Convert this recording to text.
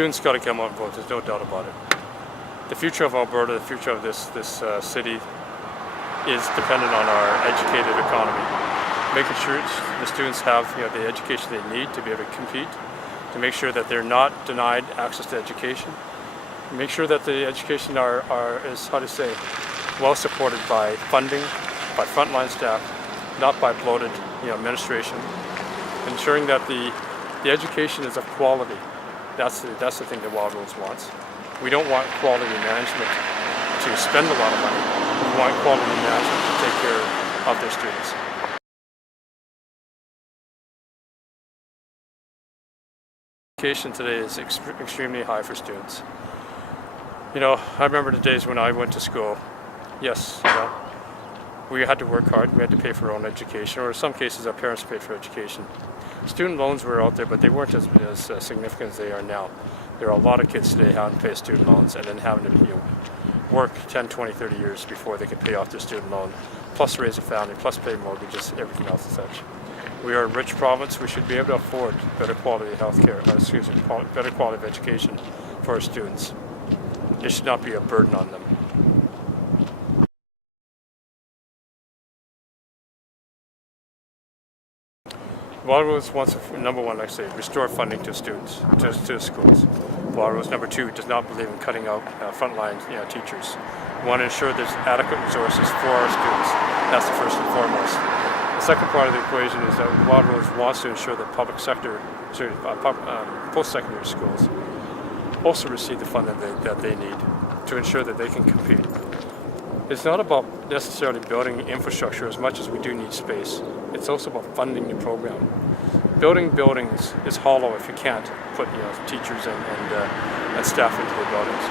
students got to come on board. There's no doubt about it. The future of Alberta, the future of this city, is dependent on our educated economy. Making sure the students have the education they need to be able to compete, to make sure that they're not denied access to education, make sure that the education is well supported by funding, by frontline staff, not by bloated administration, ensuring that the education is of quality. That's the thing that Wildrose wants. We don't want quality management to spend a lot of money. We want quality management to take care of their students. Education today is extremely high for students. I remember the days when I went to school. Yes, we had to work hard. We had to pay for our own education, or in some cases, our parents paid for education. Student loans were out there, but they weren't as significant as they are now. There are a lot of kids today having to pay student loans and then having to work 10, 20, 30 years before they can pay off their student loan, plus raise a family, plus pay mortgages, everything else and such. We are a rich province. We should be able to afford better quality healthcare, better quality of education for our students. It should not be a burden on them. Wildrose wants, number one, like I say, restore funding to students, to schools. Wildrose, number two, does not believe in cutting out frontline teachers. We want to ensure there's adequate resources for our students. That's the first and foremost. The second part of the equation is that Wildrose wants to ensure that post-secondary schools also receive the funding that they need to ensure that they can compete. It's not about necessarily building infrastructure as much as we do need space. It's also about funding the program. Building buildings is hollow if you can't put teachers and staff into the buildings.